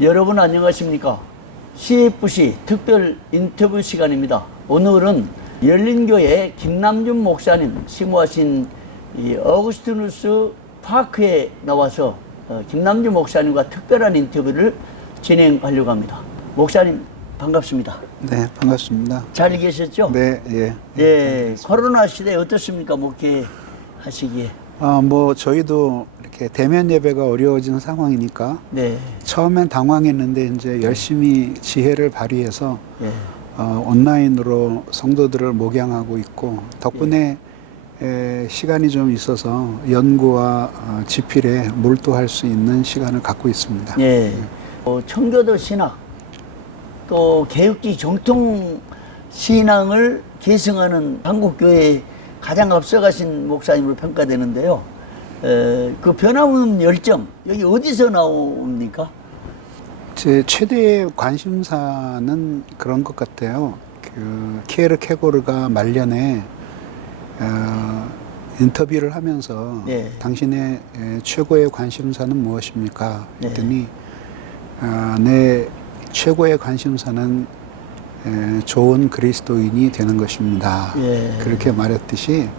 여러분 안녕하십니까? CFC 특별 인터뷰 시간입니다. 오늘은 열린교회 김남준 목사님 심호하신 이 어거스티누스 파크에 나와서 김남준 목사님과 특별한 인터뷰를 진행하려고 합니다. 목사님 반갑습니다. 네, 반갑습니다. 잘 계셨죠? 네, 예. 예, 코로나 시대 어떻습니까? 목회 하시기에. 뭐 저희도 이렇게 대면 예배가 어려워진 상황이니까 네. 처음엔 당황했는데 이제 열심히 지혜를 발휘해서 예. 온라인으로 성도들을 목양하고 있고 덕분에 시간이 좀 있어서 연구와 집필에 몰두할 수 있는 시간을 갖고 있습니다. 예. 청교도 신학 또 개혁지 정통 신앙을 계승하는 한국교회의 가장 앞서가신 목사님으로 평가되는데요. 그 변함없는 열정 여기 어디서 나옵니까? 제 최대의 관심사는 그런 것 같아요. 그 키에르 케고르가 말년에 인터뷰를 하면서 네. 당신의 최고의 관심사는 무엇입니까? 네. 했더니 내 최고의 관심사는 좋은 그리스도인이 되는 것입니다. 예. 그렇게 말했듯이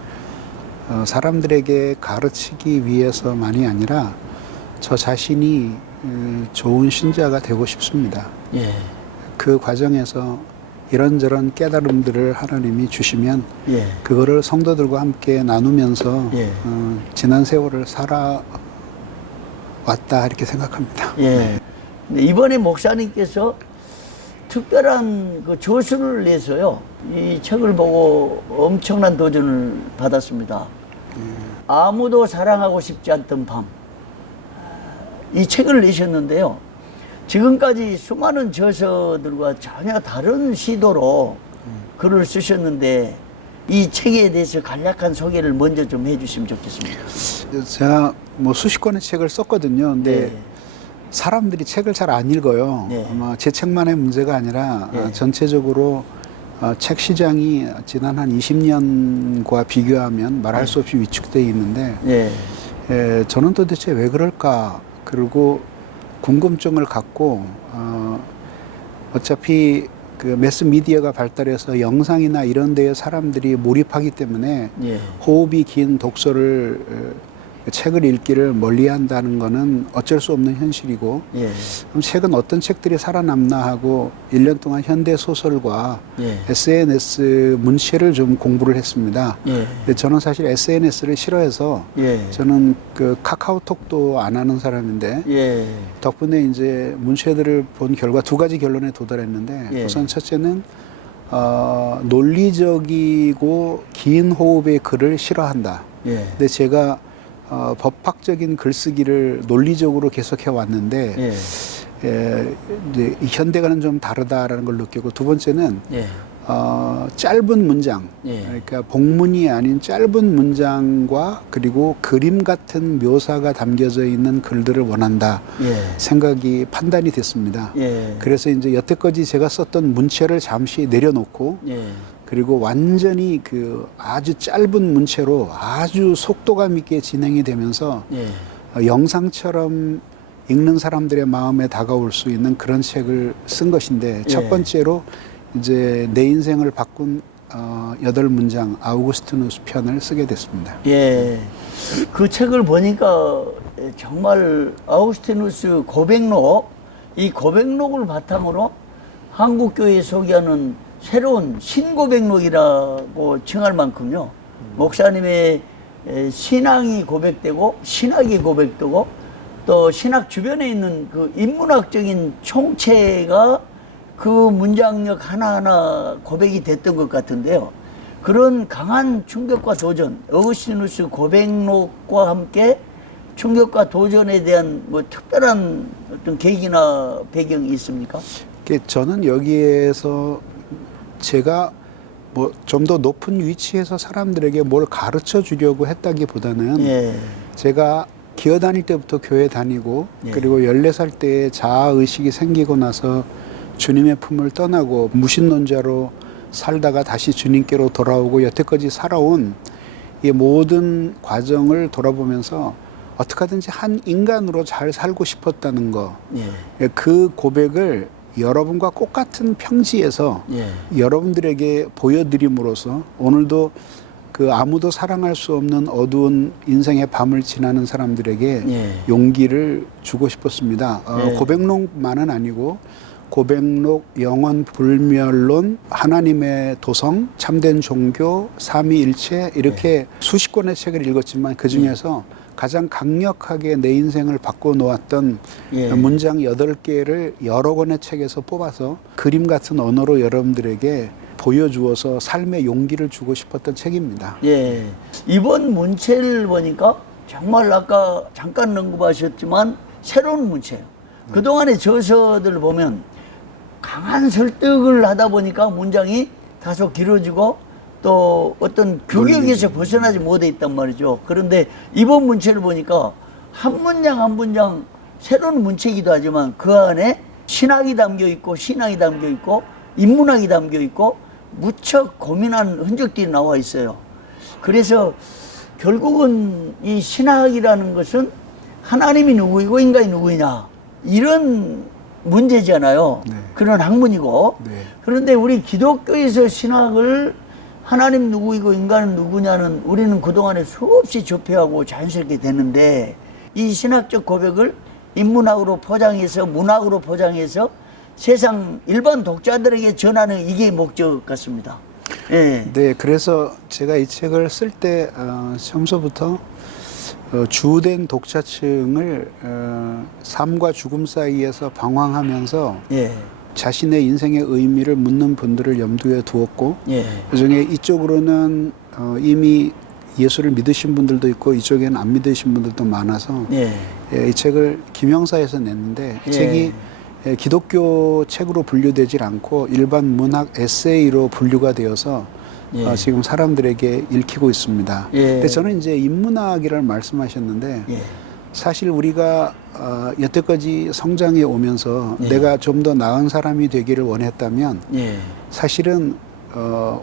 사람들에게 가르치기 위해서만이 아니라 저 자신이 좋은 신자가 되고 싶습니다. 예. 그 과정에서 이런저런 깨달음들을 하나님이 주시면 예. 그거를 성도들과 함께 나누면서 예. 지난 세월을 살아왔다 이렇게 생각합니다. 예. 근데 이번에 목사님께서 특별한 그 저수를 내서요. 이 책을 보고 엄청난 도전을 받았습니다. 아무도 사랑하고 싶지 않던 밤. 이 책을 내셨는데요. 지금까지 수많은 저서들과 전혀 다른 시도로 글을 쓰셨는데 이 책에 대해서 간략한 소개를 먼저 좀 해주시면 좋겠습니다. 제가 뭐 수십 권의 책을 썼거든요. 근데 네. 사람들이 책을 잘 안 읽어요. 네. 아마 제 책만의 문제가 아니라 네. 전체적으로 책 시장이 지난 한 20년과 비교하면 말할 수 없이 위축되어 있는데 저는 도대체 왜 그럴까? 그리고 궁금증을 갖고 어차피 그 매스미디어가 발달해서 영상이나 이런 데에 사람들이 몰입하기 때문에 호흡이 긴 독서를 책을 읽기를 멀리한다는 거는 어쩔 수 없는 현실이고 그럼 책은 어떤 책들이 살아남나 하고 1년 동안 현대 소설과 SNS 문체를 좀 공부를 했습니다. 근데 저는 사실 SNS를 싫어해서 저는 그 카카오톡도 안 하는 사람인데 덕분에 이제 문체들을 본 결과 두 가지 결론에 도달했는데 우선 첫째는 논리적이고 긴 호흡의 글을 싫어한다. 근데 제가 법학적인 글쓰기를 논리적으로 계속해 왔는데 이제 현대과는 좀 다르다라는 걸 느끼고 두 번째는 짧은 문장 그러니까 복문이 아닌 짧은 문장과 그리고 그림 같은 묘사가 담겨져 있는 글들을 원한다 생각이 판단이 됐습니다. 그래서 이제 여태까지 제가 썼던 문체를 잠시 내려놓고 그리고 완전히 그 아주 짧은 문체로 아주 속도감 있게 진행이 되면서 영상처럼 읽는 사람들의 마음에 다가올 수 있는 그런 책을 쓴 것인데 첫 번째로 이제 내 인생을 바꾼 8문장 아우구스티누스 편을 쓰게 됐습니다. 그 책을 보니까 정말 아우구스티누스 고백록, 이 고백록을 바탕으로 한국교회 소개하는 새로운 신고백록이라고 칭할 만큼요. 목사님의 신앙이 고백되고 신학이 고백되고 또 신학 주변에 있는 그 인문학적인 총체가 그 문장력 하나하나 고백이 됐던 것 같은데요. 그런 강한 충격과 도전, 어거스티누스 고백록과 함께 충격과 도전에 대한 뭐 특별한 어떤 계기나 배경이 있습니까? 저는 여기에서 제가 뭐 좀 더 높은 위치에서 사람들에게 뭘 가르쳐 주려고 했다기보다는 제가 기어 다닐 때부터 교회 다니고 그리고 14살 때 자아의식이 생기고 나서 주님의 품을 떠나고 무신론자로 살다가 다시 주님께로 돌아오고 여태까지 살아온 이 모든 과정을 돌아보면서 어떻게 하든지 한 인간으로 잘 살고 싶었다는 거. 예. 그 고백을 여러분과 똑같은 평지에서 예. 여러분들에게 보여드림으로써 오늘도 그 아무도 사랑할 수 없는 어두운 인생의 밤을 지나는 사람들에게 예. 용기를 주고 싶었습니다. 예. 고백록만은 아니고 고백록, 영원 불멸론, 하나님의 도성, 참된 종교, 삼위일체 이렇게 수십 권의 책을 읽었지만 그 중에서 가장 강력하게 내 인생을 바꿔놓았던 문장 8개를 여러 권의 책에서 뽑아서 그림 같은 언어로 여러분들에게 보여주어서 삶의 용기를 주고 싶었던 책입니다. 예. 이번 문체를 보니까 정말 아까 잠깐 언급하셨지만 새로운 문체예요. 그동안의 저서들을 보면 강한 설득을 하다 보니까 문장이 다소 길어지고 또 어떤 규격에서 벗어나지 못해 있단 말이죠. 그런데 이번 문체를 보니까 한 문장 한 문장 새로운 문체이기도 하지만 그 안에 신학이 담겨 있고 신앙이 담겨 있고 인문학이 담겨 있고 무척 고민한 흔적들이 나와 있어요. 그래서 결국은 이 신학이라는 것은 하나님이 누구이고 인간이 누구이냐 이런 문제잖아요. 네. 그런 학문이고. 네. 그런데 우리 기독교에서 신학을 하나님 누구이고 인간은 누구냐는 우리는 그동안에 수없이 접해하고 자연스럽게 되는데 이 신학적 고백을 인문학으로 포장해서 문학으로 포장해서 세상 일반 독자들에게 전하는 이게 목적 같습니다. 예. 네, 그래서 제가 이 책을 쓸 때 처음서부터 주된 독자층을 삶과 죽음 사이에서 방황하면서 예. 자신의 인생의 의미를 묻는 분들을 염두에 두었고 예. 그중에 이쪽으로는 이미 예수를 믿으신 분들도 있고 이쪽에는 안 믿으신 분들도 많아서 예. 이 책을 김영사에서 냈는데 이 예. 책이 기독교 책으로 분류되질 않고 일반 문학 에세이로 분류가 되어서 예. 지금 사람들에게 읽히고 있습니다. 예. 근데 저는 이제 인문학이라는 말씀하셨는데 예. 사실 우리가 여태까지 성장해 오면서 예. 내가 좀 더 나은 사람이 되기를 원했다면 예. 사실은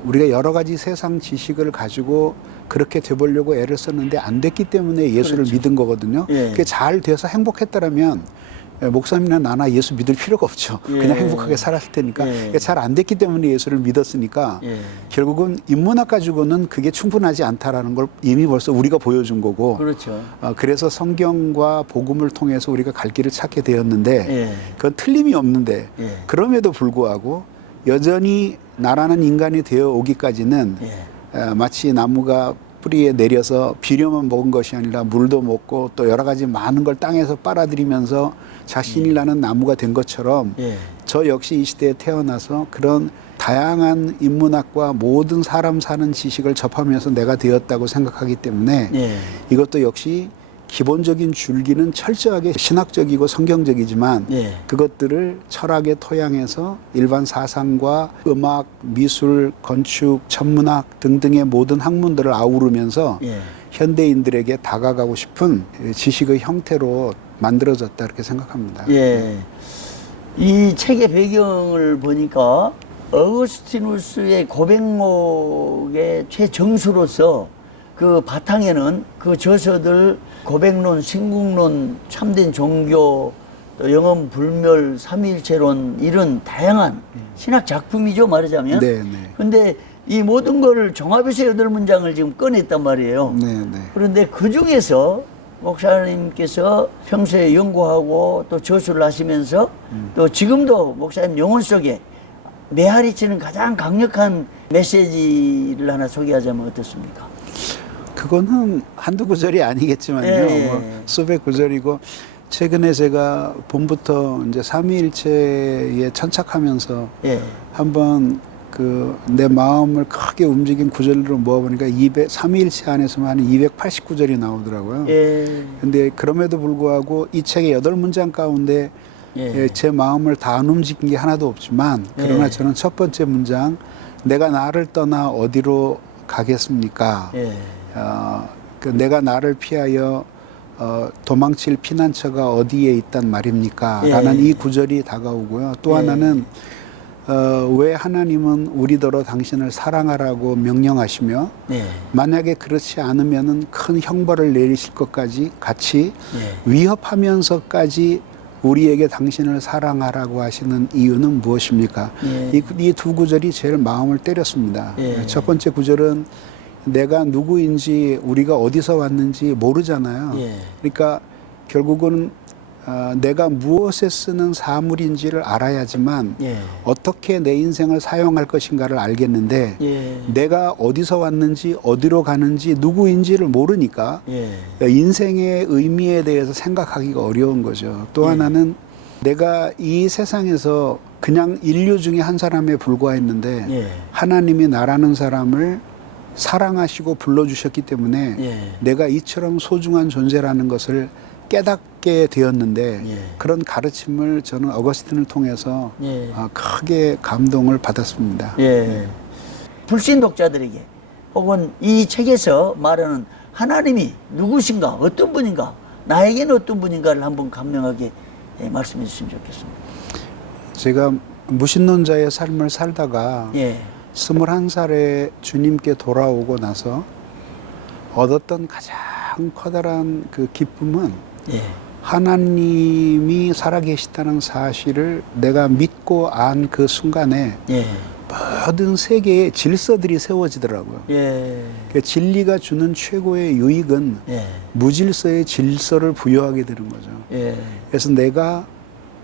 우리가 여러 가지 세상 지식을 가지고 그렇게 돼보려고 애를 썼는데 안 됐기 때문에 예수를 그렇죠. 믿은 거거든요. 예. 그게 잘 돼서 행복했다라면 목사님이나 나나 예수 믿을 필요가 없죠. 예. 그냥 행복하게 살았을 테니까. 예. 잘 안 됐기 때문에 예수를 믿었으니까 예. 결국은 인문학 가지고는 그게 충분하지 않다라는 걸 이미 벌써 우리가 보여준 거고. 그렇죠. 그래서 성경과 복음을 통해서 우리가 갈 길을 찾게 되었는데 예. 그건 틀림이 없는데 예. 그럼에도 불구하고 여전히 나라는 인간이 되어 오기까지는 예. 마치 나무가 뿌리에 내려서 비료만 먹은 것이 아니라 물도 먹고 또 여러 가지 많은 걸 땅에서 빨아들이면서 자신이 나는 나무가 된 것처럼 예. 저 역시 이 시대에 태어나서 그런 다양한 인문학과 모든 사람 사는 지식을 접하면서 내가 되었다고 생각하기 때문에 예. 이것도 역시 기본적인 줄기는 철저하게 신학적이고 성경적이지만 예. 그것들을 철학에 토양해서 일반 사상과 음악, 미술, 건축, 천문학 등등의 모든 학문들을 아우르면서 예. 현대인들에게 다가가고 싶은 지식의 형태로 만들어졌다 이렇게 생각합니다. 예. 이 책의 배경을 보니까 어거스티누스의 고백록의 최정수로서 그 바탕에는 그 저서들 고백론, 신국론, 참된 종교, 또 영원 불멸, 삼위일체론 이런 다양한 신학 작품이죠 말하자면. 네, 네. 근데 이 모든 걸 종합해서 8문장을 지금 꺼냈단 말이에요. 네, 네. 그런데 그 중에서 목사님께서 평소에 연구하고 또 저술을 하시면서 또 지금도 목사님 영혼 속에 메아리치는 가장 강력한 메시지를 하나 소개하자면 어떻습니까? 그거는 한두 구절이 아니겠지만요. 예. 뭐 수백 구절이고 최근에 제가 봄부터 이제 삼위일체에 천착하면서 예. 한번 그 내 마음을 크게 움직인 구절로 모아보니까 삼위일체 안에서만 한 289절이 나오더라고요. 예. 근데 그럼에도 불구하고 이 책의 8문장 가운데 예. 제 마음을 다 안 움직인 게 하나도 없지만 그러나 예. 저는 첫 번째 문장 내가 나를 떠나 어디로 가겠습니까? 예. 그 내가 나를 피하여 도망칠 피난처가 어디에 있단 말입니까? 예. 라는 이 구절이 다가오고요. 또 예. 하나는 왜 하나님은 우리더러 당신을 사랑하라고 명령하시며 예. 만약에 그렇지 않으면은 큰 형벌을 내리실 것까지 같이 예. 위협하면서까지 우리에게 당신을 사랑하라고 하시는 이유는 무엇입니까? 예. 이 두 구절이 제일 마음을 때렸습니다. 예. 첫 번째 구절은 내가 누구인지 우리가 어디서 왔는지 모르잖아요. 예. 그러니까 결국은 내가 무엇에 쓰는 사물인지를 알아야지만 예. 어떻게 내 인생을 사용할 것인가를 알겠는데 예. 내가 어디서 왔는지 어디로 가는지 누구인지를 모르니까 예. 인생의 의미에 대해서 생각하기가 어려운 거죠. 또 예. 하나는 내가 이 세상에서 그냥 인류 중에 한 사람에 불과했는데 예. 하나님이 나라는 사람을 사랑하시고 불러주셨기 때문에 예. 내가 이처럼 소중한 존재라는 것을 깨닫게 되었는데 예. 그런 가르침을 저는 어거스틴을 통해서 예. 크게 감동을 받았습니다. 예. 불신 독자들에게 혹은 이 책에서 말하는 하나님이 누구신가, 어떤 분인가, 나에게는 어떤 분인가를 한번 감명하게 말씀해 주시면 좋겠습니다. 제가 무신론자의 삶을 살다가 예. 21살에 주님께 돌아오고 나서 얻었던 가장 커다란 그 기쁨은 예. 하나님이 살아계시다는 사실을 내가 믿고 안 그 순간에 예. 모든 세계의 질서들이 세워지더라고요. 예. 그 진리가 주는 최고의 유익은 예. 무질서의 질서를 부여하게 되는 거죠. 예. 그래서 내가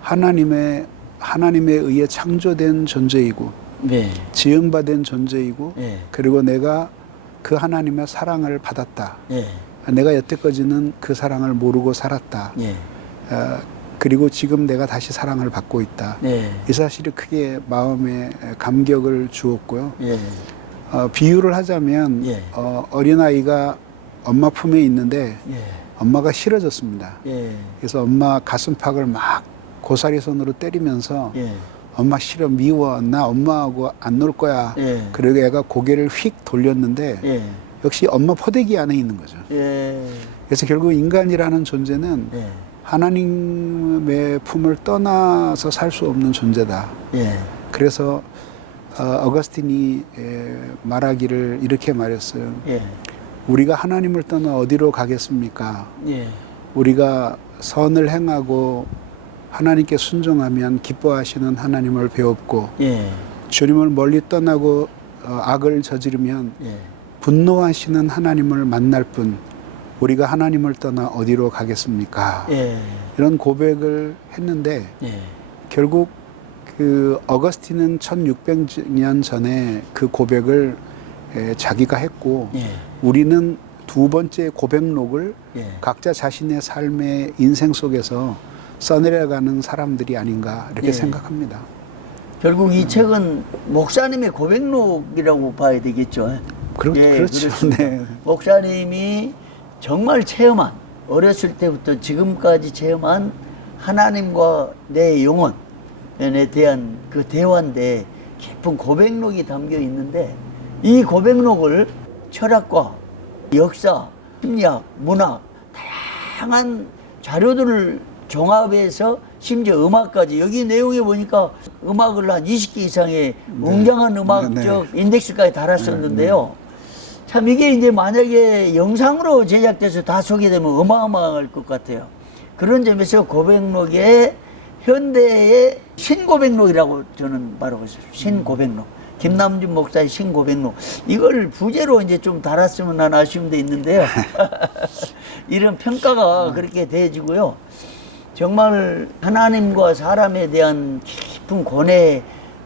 하나님에 의해 창조된 존재이고 네. 지음받은 존재이고 예. 그리고 내가 그 하나님의 사랑을 받았다. 예. 내가 여태까지는 그 사랑을 모르고 살았다. 예. 그리고 지금 내가 다시 사랑을 받고 있다. 예. 이 사실이 크게 마음에 감격을 주었고요. 예. 비유를 하자면 예. 어린아이가 엄마 품에 있는데 예. 엄마가 싫어졌습니다. 예. 그래서 엄마 가슴팍을 막 고사리 손으로 때리면서 예. 엄마 싫어, 미워, 나 엄마하고 안 놀 거야. 예. 그리고 애가 고개를 휙 돌렸는데 예. 역시 엄마 포대기 안에 있는 거죠. 예. 그래서 결국 인간이라는 존재는 예. 하나님의 품을 떠나서 살 수 없는 존재다. 예. 그래서 어거스틴이 말하기를 이렇게 말했어요. 예. 우리가 하나님을 떠나 어디로 가겠습니까? 예. 우리가 선을 행하고 하나님께 순종하면 기뻐하시는 하나님을 배웠고 예. 주님을 멀리 떠나고 악을 저지르면 예. 분노하시는 하나님을 만날 뿐 우리가 하나님을 떠나 어디로 가겠습니까? 예. 이런 고백을 했는데 예. 결국 그 어거스틴은 1600년 전에 그 고백을 자기가 했고 예. 우리는 두 번째 고백록을 예. 각자 자신의 삶의 인생 속에서 써내려가는 사람들이 아닌가 이렇게 예. 생각합니다. 결국 이 책은 목사님의 고백록이라고 봐야 되겠죠. 그렇죠. 그렇습니다. 네. 목사님이 정말 체험한, 어렸을 때부터 지금까지 체험한 하나님과 내 영혼에 대한 그 대화인데 깊은 고백록이 담겨 있는데 이 고백록을 철학과 역사, 심리학, 문학 다양한 자료들을 종합해서 심지어 음악까지 여기 내용에 보니까 음악을 한 20개 이상의 웅장한 음악적 인덱스까지 달았었는데요. 참 이게 이제 만약에 영상으로 제작돼서 다 소개되면 어마어마할 것 같아요. 그런 점에서 고백록의 현대의 신고백록이라고 저는 말하고 싶어요. 신고백록. 김남준 목사의 신고백록. 이걸 부제로 이제 좀 달았으면 하는 아쉬움도 있는데요. 이런 평가가 그렇게 돼지고요. 정말 하나님과 사람에 대한 깊은 고뇌,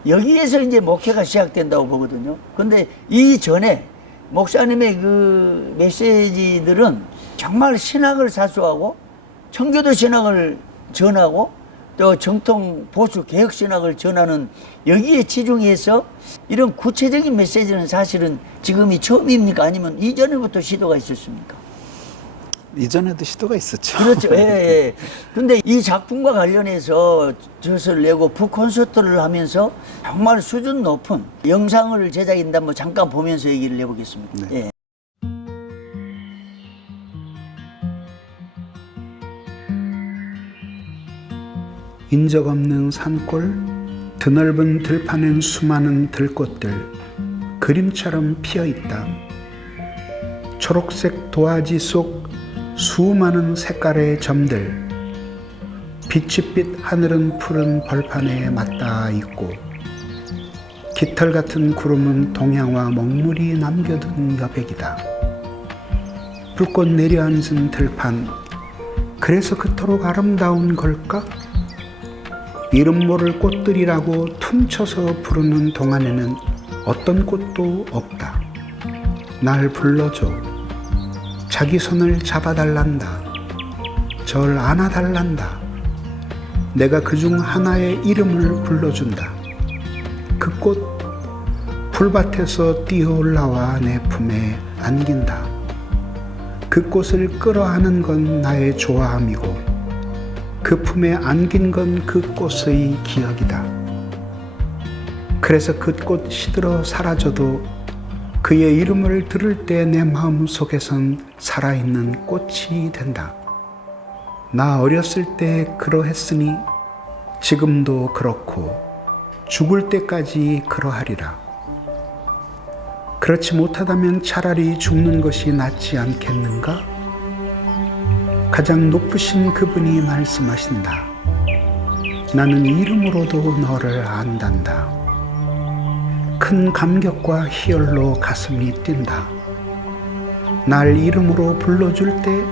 여기에서 이제 목회가 시작된다고 보거든요. 근데 이전에 목사님의 그 메시지들은 정말 신학을 사수하고 청교도 신학을 전하고 또 정통 보수 개혁 신학을 전하는 여기에 치중해서 이런 구체적인 메시지는 사실은 지금이 처음입니까? 아니면 이전에부터 시도가 있었습니까? 이전에도 시도가 있었죠. 그렇죠. 예, 예. 근데 이 작품과 관련해서 젖을 내고 북콘서트를 하면서 정말 수준 높은 영상을 제작인다 뭐 잠깐 보면서 얘기를 해보겠습니다. 네. 예. 인적 없는 산골 드넓은 들판엔 수많은 들꽃들 그림처럼 피어있다. 초록색 도화지 속 수많은 색깔의 점들, 빛빛 하늘은 푸른 벌판에 맞닿아 있고 깃털 같은 구름은 동양화 먹물이 남겨둔 여백이다. 불꽃 내려앉은 들판, 그래서 그토록 아름다운 걸까? 이름 모를 꽃들이라고 퉁쳐서 부르는 동안에는 어떤 꽃도 없다. 날 불러줘. 자기 손을 잡아달란다. 절 안아달란다. 내가 그중 하나의 이름을 불러준다. 그 꽃 풀밭에서 뛰어올라와 내 품에 안긴다. 그 꽃을 끌어안은 건 나의 좋아함이고 그 품에 안긴 건 그 꽃의 기억이다. 그래서 그 꽃 시들어 사라져도 그의 이름을 들을 때 내 마음 속에선 살아있는 꽃이 된다. 나 어렸을 때 그러했으니 지금도 그렇고 죽을 때까지 그러하리라. 그렇지 못하다면 차라리 죽는 것이 낫지 않겠는가? 가장 높으신 그분이 말씀하신다. 나는 이름으로도 너를 안단다. 큰 감격과 희열로 가슴이 뛴다. 날 이름으로 불러줄 때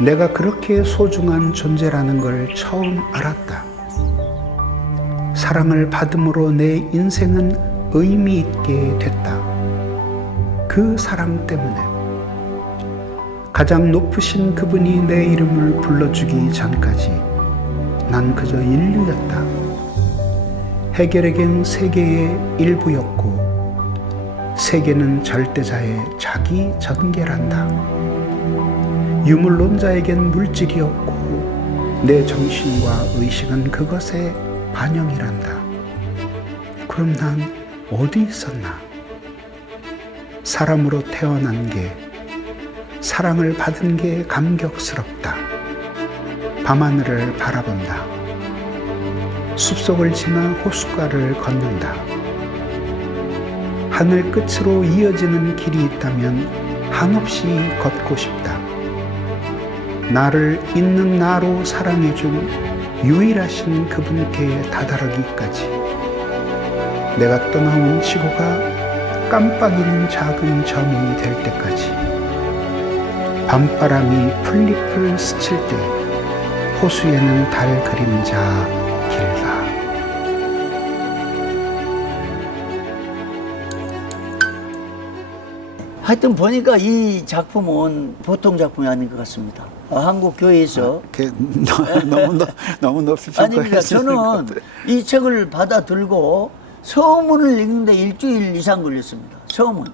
내가 그렇게 소중한 존재라는 걸 처음 알았다. 사랑을 받음으로 내 인생은 의미 있게 됐다. 그 사랑 때문에 가장 높으신 그분이 내 이름을 불러주기 전까지 난 그저 인류였다. 해결에겐 세계의 일부였고 세계는 절대자의 자기 전개란다. 유물론자에겐 물질이었고 내 정신과 의식은 그것의 반영이란다. 그럼 난 어디 있었나? 사람으로 태어난 게, 사랑을 받은 게 감격스럽다. 밤하늘을 바라본다. 숲속을 지나 호숫가를 걷는다. 하늘 끝으로 이어지는 길이 있다면 한없이 걷고 싶다. 나를 있는 나로 사랑해준 유일하신 그분께 다다르기까지. 내가 떠나온 지구가 깜빡이는 작은 점이 될 때까지. 밤바람이 풀잎을 스칠 때 호수에는 달 그림자 길다. 하여튼 보니까 이 작품은 보통 작품이 아닌 것 같습니다. 한국 교회에서 너무 높이 아닙니다. 평가해 저는 이 책을 받아 들고 서문을 읽는데 일주일 이상 걸렸습니다. 서문.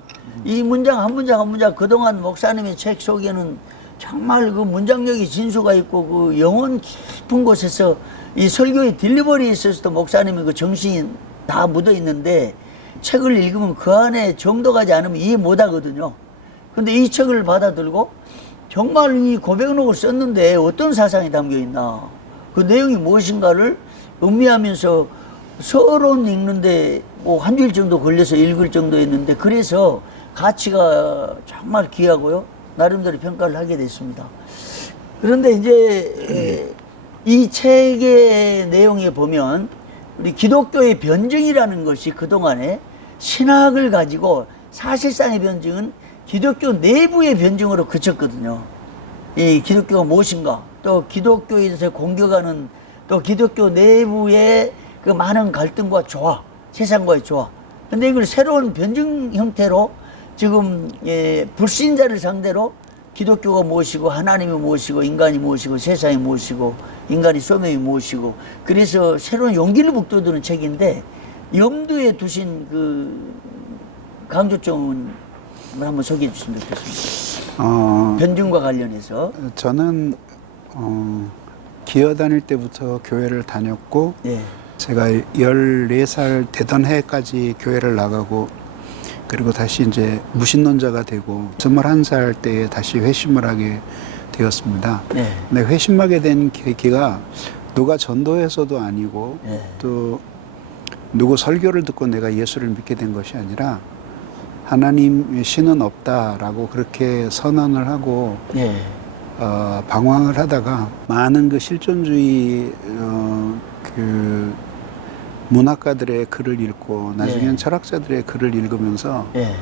이 문장 한 문장 한 문장 그동안 목사님의 책 속에는 정말 그 문장력이 진수가 있고 그 영혼 깊은 곳에서 이 설교의 딜리버리에 있어서도 목사님의 그 정신이 다 묻어 있는데 책을 읽으면 그 안에 정독하지 않으면 이해 못 하거든요. 근데 이 책을 받아 들고 정말 이 고백록을 썼는데 어떤 사상이 담겨 있나, 그 내용이 무엇인가를 음미하면서 서론 읽는데 뭐 한 주일 정도 걸려서 읽을 정도였는데, 그래서 가치가 정말 귀하고요. 나름대로 평가를 하게 됐습니다. 그런데 이제 이 책의 내용에 보면 우리 기독교의 변증이라는 것이 그동안에 신학을 가지고, 사실상의 변증은 기독교 내부의 변증으로 그쳤거든요. 이 기독교가 무엇인가, 또 기독교에 대해서 공격하는, 또 기독교 내부의 그 많은 갈등과 조화, 세상과의 조화. 근데 이걸 새로운 변증 형태로 지금 불신자를 상대로 기독교가 무엇이고, 하나님이 무엇이고, 인간이 무엇이고, 세상이 무엇이고, 인간의 소명이 무엇이고, 그래서 새로운 용기를 북돋우는 책인데, 염두에 두신 그 강조점은 한번 소개해 주시면 좋겠습니다. 변증과 관련해서. 저는 기어 다닐 때부터 교회를 다녔고, 네. 제가 14살 되던 해까지 교회를 나가고, 그리고 다시 이제 무신론자가 되고 21살 때에 다시 회심을 하게 되었습니다. 네. 근데 회심하게 된 계기가 누가 전도해서도 아니고, 네. 또 누구 설교를 듣고 내가 예수를 믿게 된 것이 아니라 하나님의 신은 없다라고 그렇게 선언을 하고 예. 방황을 하다가 많은 그 실존주의 그 문학가들의 글을 읽고 나중에는 예. 철학자들의 글을 읽으면서 예.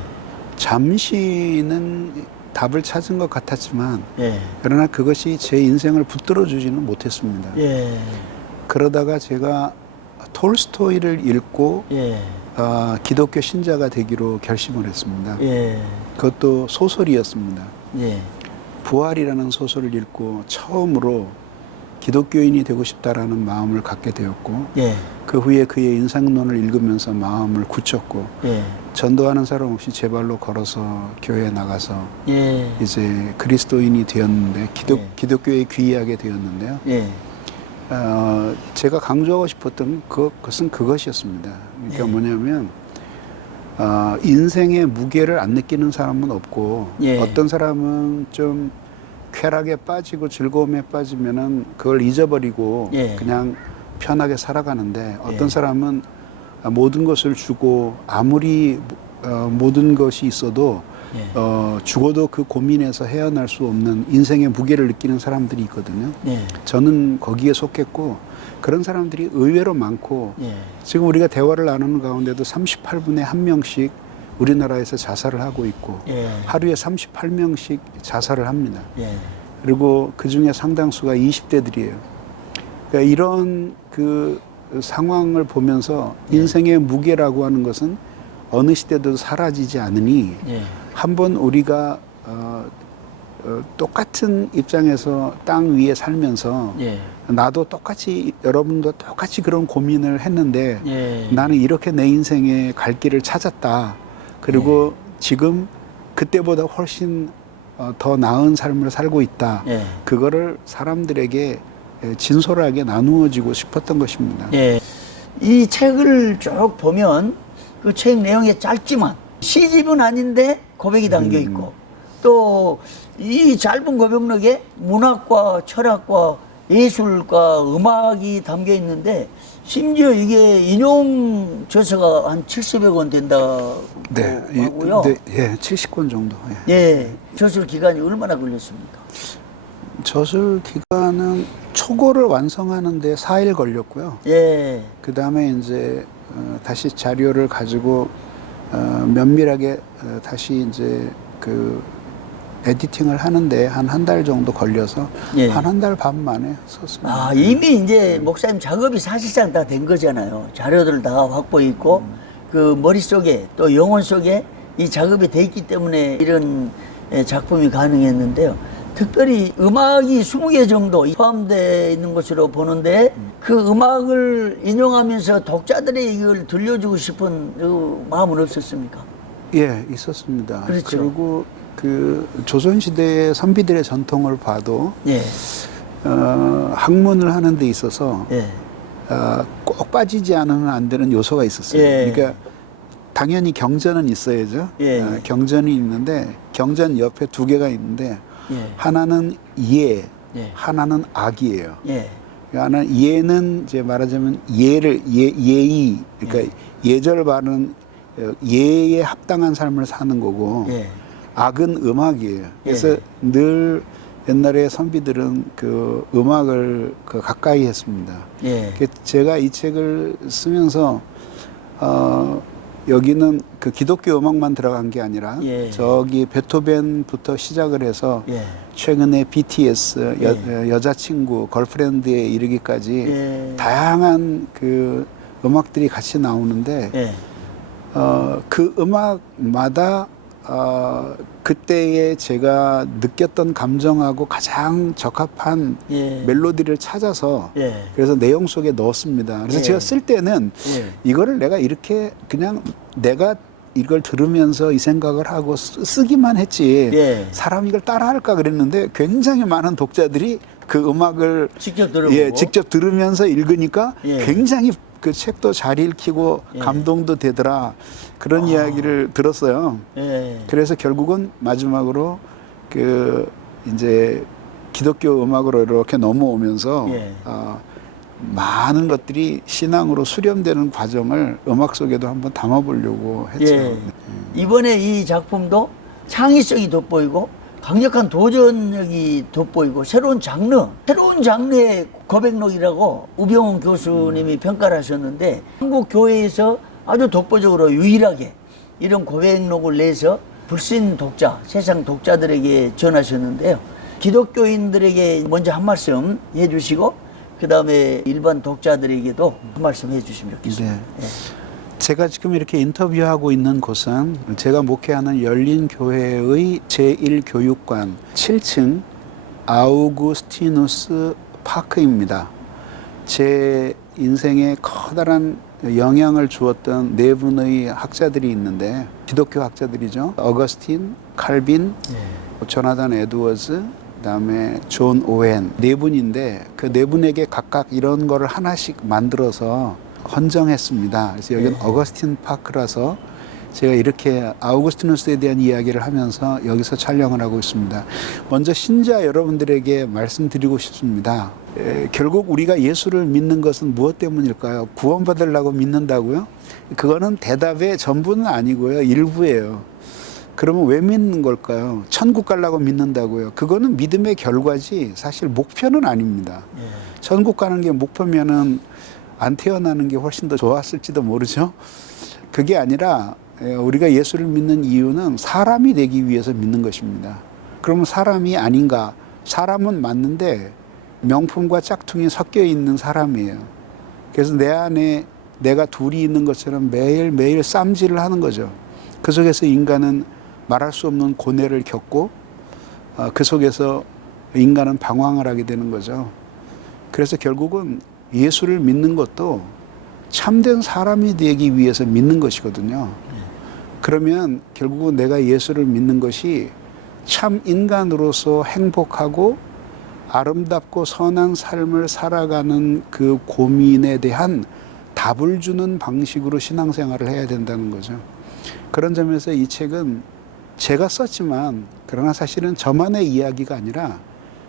잠시는 답을 찾은 것 같았지만 예. 그러나 그것이 제 인생을 붙들어 주지는 못했습니다. 예. 그러다가 제가 톨스토이를 읽고 예. 기독교 신자가 되기로 결심을 했습니다. 예. 그것도 소설이었습니다. 예. 부활이라는 소설을 읽고 처음으로 기독교인이 되고 싶다라는 마음을 갖게 되었고 예. 그 후에 그의 인생론을 읽으면서 마음을 굳혔고 예. 전도하는 사람 없이 제 발로 걸어서 교회에 나가서 예. 이제 그리스도인이 되었는데 예. 기독교에 귀의하게 되었는데요. 예. 제가 강조하고 싶었던 그것은 그것이었습니다. 그러니까 예. 뭐냐면 인생의 무게를 안 느끼는 사람은 없고 예. 어떤 사람은 좀 쾌락에 빠지고 즐거움에 빠지면은 그걸 잊어버리고 예. 그냥 편하게 살아가는데 어떤 예. 사람은 모든 것을 주고 아무리 모든 것이 있어도 예. 죽어도 그 고민에서 헤어날 수 없는 인생의 무게를 느끼는 사람들이 있거든요. 예. 저는 거기에 속했고 그런 사람들이 의외로 많고 예. 지금 우리가 대화를 나누는 가운데도 38분에 한 명씩 우리나라에서 자살을 하고 있고 예. 하루에 38명씩 자살을 합니다. 예. 그리고 그 중에 상당수가 20대들이에요. 그러니까 이런 그 상황을 보면서 인생의 무게라고 하는 것은 어느 시대도 사라지지 않으니 예. 한번 우리가 똑같은 입장에서 땅 위에 살면서 예. 나도 똑같이 여러분도 똑같이 그런 고민을 했는데 예. 나는 이렇게 내 인생의 갈 길을 찾았다. 그리고 지금 그때보다 훨씬 더 나은 삶을 살고 있다. 예. 그거를 사람들에게 진솔하게 나누어지고 싶었던 것입니다. 예. 이 책을 쭉 보면 그 책 내용이 짧지만 시집은 아닌데 고백이 담겨 있고 또 이 짧은 고백록에 문학과 철학과 예술과 음악이 담겨 있는데 심지어 이게 인용 저서가 한 70여 권 된다고 하고요. 예, 70권 정도. 예. 예, 저술 기간이 얼마나 걸렸습니까? 저술 기간은 초고를 완성하는데 4일 걸렸고요. 예. 그 다음에 이제 다시 자료를 가지고 면밀하게 다시 이제 그 에디팅을 하는데 한 달 정도 걸려서 예. 한 달 반 만에 썼습니다. 아, 이미 이제 목사님 작업이 사실상 다 된 거잖아요. 자료들 다 확보해 있고 그 머릿속에 또 영혼 속에 이 작업이 돼 있기 때문에 이런 작품이 가능했는데요. 특별히 음악이 20개 정도 포함되어 있는 것으로 보는데 그 음악을 인용하면서 독자들에게 이걸 들려주고 싶은 그 마음은 없었습니까? 예, 있었습니다. 그렇죠. 그리고 그 조선시대의 선비들의 전통을 봐도 예. 학문을 하는 데 있어서 예. 꼭 빠지지 않으면 안 되는 요소가 있었어요. 예. 그러니까 당연히 경전은 있어야죠. 예. 경전이 있는데 경전 옆에 두 개가 있는데 예. 하나는 예, 예. 하나는 악이에요. 예. 하나는 예는 이제 말하자면 예의, 그러니까 예절 바른 예에 합당한 삶을 사는 거고 예. 악은 음악이에요. 그래서 예. 늘 옛날에 선비들은 그 음악을 가까이 했습니다. 예. 제가 이 책을 쓰면서 여기는 그 기독교 음악만 들어간 게 아니라 예. 저기 베토벤부터 시작을 해서 예. 최근에 BTS 예. 여자친구 걸프렌드에 이르기까지 예. 다양한 그 음악들이 같이 나오는데 예. 그 음악마다 그때에 제가 느꼈던 감정하고 가장 적합한 예. 멜로디를 찾아서 예. 그래서 내용 속에 넣었습니다. 그래서 예. 제가 쓸 때는 예. 이거를 내가 이렇게 그냥 내가 이걸 들으면서 이 생각을 하고 쓰기만 했지 예. 사람이 이걸 따라할까 그랬는데 굉장히 많은 독자들이 그 음악을 직접 들어보고 예, 직접 들으면서 읽으니까 예. 굉장히 그 책도 잘 읽히고 예. 감동도 되더라 그런 이야기를 들었어요. 예. 그래서 결국은 마지막으로 그 이제 기독교 음악으로 이렇게 넘어오면서 예. 많은 것들이 신앙으로 수렴되는 과정을 음악 속에도 한번 담아보려고 했죠. 예. 이번에 이 작품도 창의성이 돋보이고 강력한 도전력이 돋보이고 새로운 장르의 고백록이라고 우병훈 교수님이 평가를 하셨는데 한국 교회에서 아주 독보적으로 유일하게 이런 고백록을 내서 불신 독자, 세상 독자들에게 전하셨는데요. 기독교인들에게 먼저 한 말씀 해주시고 그 다음에 일반 독자들에게도 한 말씀 해주시면 좋겠습니다. 네. 제가 지금 이렇게 인터뷰하고 있는 곳은 제가 목회하는 열린교회의 제1교육관 7층 아우구스티누스 파크입니다. 제 인생에 커다란 영향을 주었던 네 분의 학자들이 있는데 기독교 학자들이죠. 어거스틴, 칼빈, 조나단 에드워즈, 그다음에 존 오웬 네 분인데 그 네 분에게 각각 이런 거를 하나씩 만들어서 헌정했습니다. 그래서 여기는 어거스틴 파크라서 제가 이렇게 아우구스티누스에 대한 이야기를 하면서 여기서 촬영을 하고 있습니다. 먼저 신자 여러분들에게 말씀드리고 싶습니다. 결국 우리가 예수를 믿는 것은 무엇 때문일까요? 구원받으려고 믿는다고요? 그거는 대답의 전부는 아니고요. 일부예요. 그러면 왜 믿는 걸까요? 천국 가려고 믿는다고요? 그거는 믿음의 결과지 사실 목표는 아닙니다. 천국 가는 게 목표면은 안 태어나는 게 훨씬 더 좋았을지도 모르죠. 그게 아니라 우리가 예수를 믿는 이유는 사람이 되기 위해서 믿는 것입니다. 그러면 사람이 아닌가? 사람은 맞는데 명품과 짝퉁이 섞여 있는 사람이에요. 그래서 내 안에 내가 둘이 있는 것처럼 매일매일 쌈질을 하는 거죠. 그 속에서 인간은 말할 수 없는 고뇌를 겪고 그 속에서 인간은 방황을 하게 되는 거죠. 그래서 결국은 예수를 믿는 것도 참된 사람이 되기 위해서 믿는 것이거든요. 그러면 결국은 내가 예수를 믿는 것이 참 인간으로서 행복하고 아름답고 선한 삶을 살아가는 그 고민에 대한 답을 주는 방식으로 신앙생활을 해야 된다는 거죠. 그런 점에서 이 책은 제가 썼지만 그러나 사실은 저만의 이야기가 아니라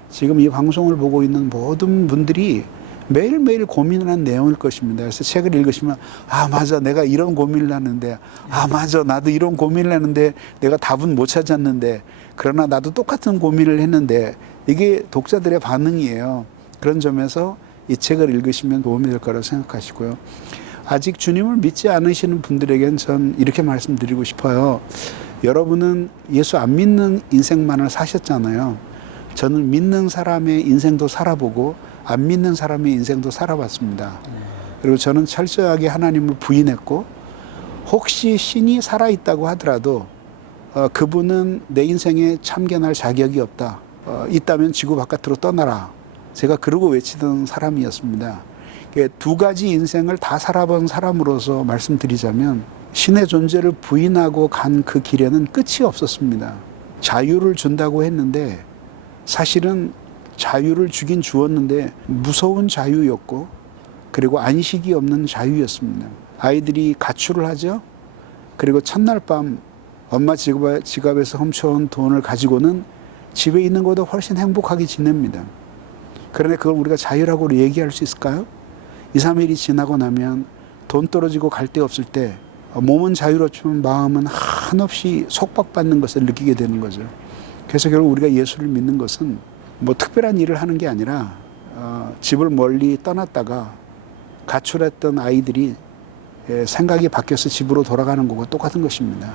지금 이 방송을 보고 있는 모든 분들이 매일매일 고민을 한 내용일 것입니다. 그래서 책을 읽으시면 아 맞아 내가 이런 고민을 하는데 아 맞아 나도 이런 고민을 하는데 내가 답은 못 찾았는데 그러나 나도 똑같은 고민을 했는데 이게 독자들의 반응이에요. 그런 점에서 이 책을 읽으시면 도움이 될 거라고 생각하시고요. 아직 주님을 믿지 않으시는 분들에겐 전 이렇게 말씀드리고 싶어요. 여러분은 예수 안 믿는 인생만을 사셨잖아요. 저는 믿는 사람의 인생도 살아보고 안 믿는 사람의 인생도 살아봤습니다. 그리고 저는 철저하게 하나님을 부인했고 혹시 신이 살아있다고 하더라도 그분은 내 인생에 참견할 자격이 없다. 있다면 지구 바깥으로 떠나라. 제가 그러고 외치던 사람이었습니다. 두 가지 인생을 다 살아본 사람으로서 말씀드리자면 신의 존재를 부인하고 간 그 길에는 끝이 없었습니다. 자유를 준다고 했는데 사실은 자유를 주긴 주었는데 무서운 자유였고 그리고 안식이 없는 자유였습니다. 아이들이 가출을 하죠. 그리고 첫날 밤 엄마 지갑에서 훔쳐온 돈을 가지고는 집에 있는 것보다 훨씬 행복하게 지냅니다. 그런데 그걸 우리가 자유라고 얘기할 수 있을까요? 2, 3일이 지나고 나면 돈 떨어지고 갈 데 없을 때 몸은 자유롭지만 마음은 한없이 속박받는 것을 느끼게 되는 거죠. 그래서 결국 우리가 예수를 믿는 것은 뭐 특별한 일을 하는 게 아니라 집을 멀리 떠났다가 가출했던 아이들이 생각이 바뀌어서 집으로 돌아가는 것과 똑같은 것입니다.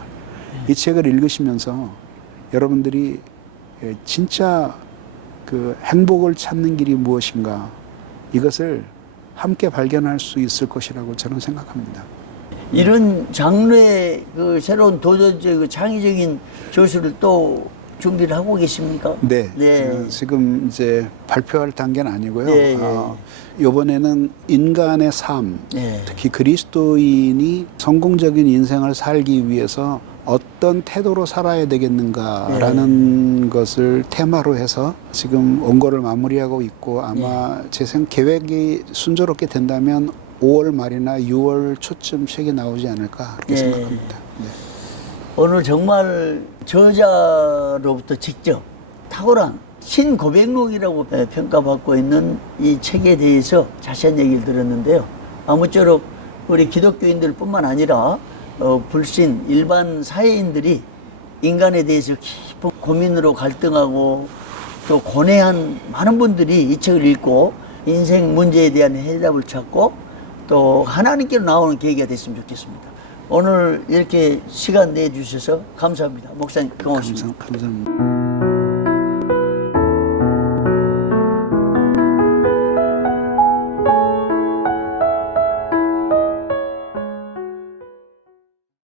이 책을 읽으시면서 여러분들이 진짜 그 행복을 찾는 길이 무엇인가 이것을 함께 발견할 수 있을 것이라고 저는 생각합니다. 이런 장르의 그 새로운 도전적 그 창의적인 저술을 또 준비를 하고 계십니까? 네. 지금 이제 발표할 단계는 아니고요. 네. 이번에는 인간의 삶, 특히 그리스도인이 성공적인 인생을 살기 위해서 어떤 태도로 살아야 되겠는가라는 것을 테마로 해서 지금 원고를 마무리하고 있고 아마 제 계획이 순조롭게 된다면 5월 말이나 6월 초쯤 책이 나오지 않을까 그렇게 생각합니다. 네. 오늘 정말 저자로부터 직접 탁월한 신고백록이라고 평가받고 있는 이 책에 대해서 자세한 얘기를 들었는데요. 아무쪼록 우리 기독교인들 뿐만 아니라 불신, 일반 사회인들이 인간에 대해서 깊은 고민으로 갈등하고 또 고뇌한 많은 분들이 이 책을 읽고 인생 문제에 대한 해답을 찾고 또 하나님께로 나오는 계기가 됐으면 좋겠습니다. 오늘 이렇게 시간 내주셔서 감사합니다. 목사님 고맙습니다. 감사합니다.